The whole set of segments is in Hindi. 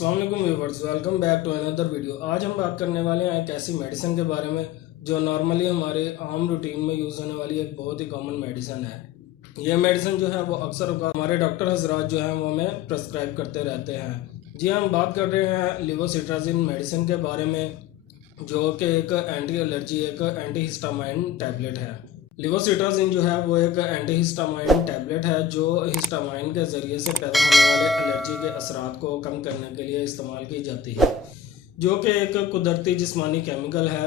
अस्सलाम वालेकुम viewers, welcome back to another video. आज हम बात करने वाले हैं एक ऐसी मेडिसिन के बारे में जो नॉर्मली हमारे आम रूटीन में यूज़ होने वाली एक बहुत ही कॉमन मेडिसिन है। यह मेडिसिन जो है वो अक्सर हमारे डॉक्टर हजरात जो है वो हमें प्रेस्क्राइब करते रहते हैं। जी हम बात कर रहे हैं लेवोसिट्राजिन मेडिसिन के बारे में, जो कि एक एंटी एलर्जी एक एंटी हिस्टामाइन टैबलेट है। लेवोसिट्राजिन जो है वो एक एंटी हिस्टामाइन टैबलेट है जो हिस्टामाइन के ज़रिए से पैदा होने वाले एलर्जी के असरात को कम करने के लिए इस्तेमाल की जाती है, जो कि एक कुदरती जिस्मानी केमिकल है।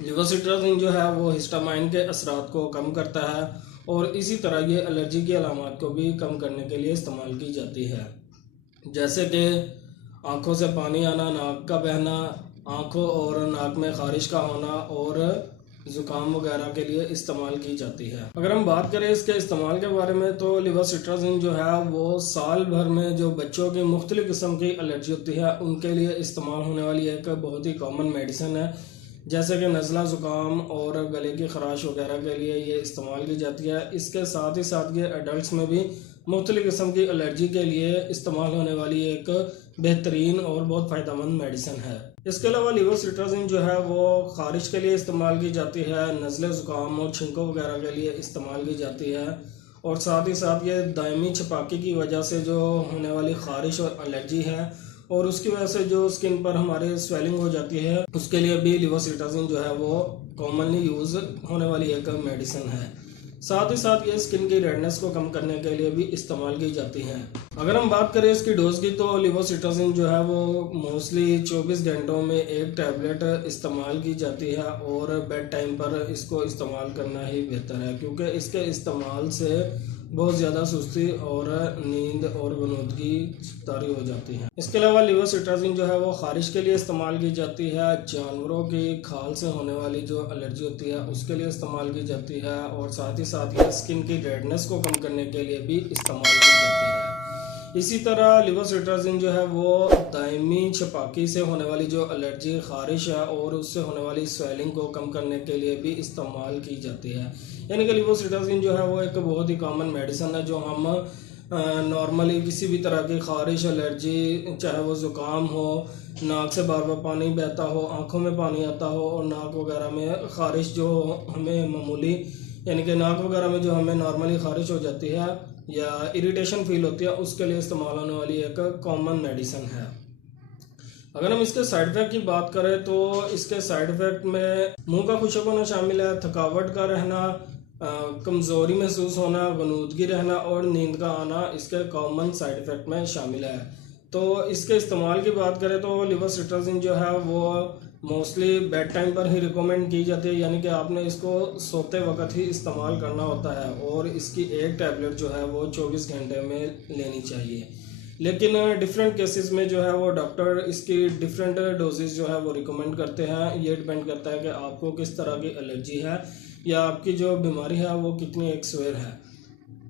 लेवोसिट्राजिन जो है वो हिस्टामाइन के असरात को कम करता है और इसी तरह ये एलर्जी की अलामत को भी कम करने के लिए इस्तेमाल की जाती है, जैसे कि आँखों से पानी आना, नाक का बहना, आँखों और नाक में खारिश का होना और ज़ुकाम वगैरह के लिए इस्तेमाल की जाती है। अगर हम बात करें इसके इस्तेमाल के बारे में तो लेवोसिट्राजिन जो है वो साल भर में जो बच्चों की मुख्तलिफ़ किस्म की एलर्जी होती है उनके लिए इस्तेमाल होने वाली एक बहुत ही कॉमन मेडिसिन है, जैसे कि नज़ला ज़ुकाम और गले की खराश वगैरह के लिए ये इस्तेमाल की जाती है। इसके साथ ही साथ ये एडल्ट्स में भी मुख्तलिफ़ किस्म की एलर्जी के लिए इस्तेमाल होने वाली एक बेहतरीन और बहुत फ़ायदेमंद मेडिसिन है। इसके अलावा लेवोसिट्राजिन जो है वो खारिश के लिए इस्तेमाल की जाती है, नज़ले ज़ुकाम और छिंकों वगैरह के लिए इस्तेमाल की जाती है और साथ ही साथ ये दायमी छपाकी की वजह से जो होने वाली खारिश और एलर्जी है और उसकी वजह से जो स्किन पर हमारे स्वेलिंग हो जाती है उसके लिए भी लेवोसिट्राजिन जो है वो कॉमनली यूज़ होने वाली एक मेडिसिन है। साथ ही साथ ये स्किन की रेडनेस को कम करने के लिए भी इस्तेमाल की जाती हैं। अगर हम बात करें इसकी डोज की तो लेवोसिट्राजिन जो है वो मोस्टली 24 घंटों में एक टैबलेट इस्तेमाल की जाती है और बेड टाइम पर इसको इस्तेमाल करना ही बेहतर है, क्योंकि इसके इस्तेमाल से बहुत ज़्यादा सुस्ती और नींद और गनुदगी तारी हो जाती है। इसके अलावा लेवोसिट्राजिन जो है वो खारिश के लिए इस्तेमाल की जाती है, जानवरों की खाल से होने वाली जो एलर्जी होती है उसके लिए इस्तेमाल की जाती है और साथ ही साथ ये स्किन की रेडनेस को कम करने के लिए भी इस्तेमाल की जाती है। इसी तरह लेवोसिट्राजिन जो है वो दायमी छपाकी से होने वाली जो एलर्जी खारिश है और उससे होने वाली स्वेलिंग को कम करने के लिए भी इस्तेमाल की जाती है। यानी कि लेवोसिट्राजिन जो है वो एक बहुत ही कॉमन मेडिसिन है जो हम नॉर्मली किसी भी तरह की खारिश, एलर्जी, चाहे वो ज़ुकाम हो, नाक से बार बार पानी बहता हो, आँखों में पानी आता हो और नाक वगैरह में खारिश जो हमें मामूली यानी कि नाक वगैरह में जो हमें नॉर्मली खारिश हो जाती है या इरिटेशन फील होती है उसके लिए इस्तेमाल होने वाली एक कॉमन मेडिसिन है। अगर हम इसके साइड इफ़ेक्ट की बात करें तो इसके साइड इफ़ेक्ट में मुंह का खुश्क होना शामिल है, थकावट का रहना, कमज़ोरी महसूस होना, गनूदगी रहना और नींद का आना इसके कॉमन साइड इफ़ेक्ट में शामिल है। तो इसके इस्तेमाल की बात करें तो लेवोसिट्राजिन जो है वो मोस्टली बेड टाइम पर ही रिकमेंड की जाती है, यानी कि आपने इसको सोते वक्त ही इस्तेमाल करना होता है और इसकी एक टैबलेट जो है वो 24 घंटे में लेनी चाहिए। लेकिन डिफरेंट केसेस में जो है वो डॉक्टर इसकी डिफरेंट डोजेज जो है वो रिकमेंड करते हैं। ये डिपेंड करता है कि आपको किस तरह की एलर्जी है या आपकी जो बीमारी है वो कितनी एक्सवेयर है,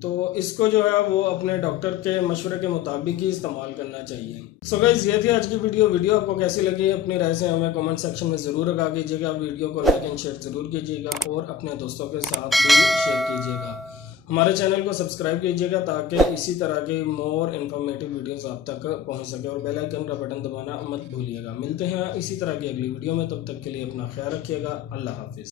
तो इसको जो है वो अपने डॉक्टर के मशवरे के मुताबिक ही इस्तेमाल करना चाहिए। सो गाइस ये थी आज की वीडियो आपको कैसी लगी अपनी राय से हमें कमेंट सेक्शन में ज़रूर आगाह कीजिएगा। वीडियो को लाइक एंड शेयर ज़रूर कीजिएगा और अपने दोस्तों के साथ भी शेयर कीजिएगा। हमारे चैनल को सब्सक्राइब कीजिएगा ताकि इसी तरह के मोर इन्फॉर्मेटिव वीडियोस आप तक पहुंच सके और बेल आइकन का बटन दबाना मत भूलिएगा। मिलते हैं इसी तरह की अगली वीडियो में, तब तक के लिए अपना ख्याल रखिएगा। अल्लाह हाफिज़।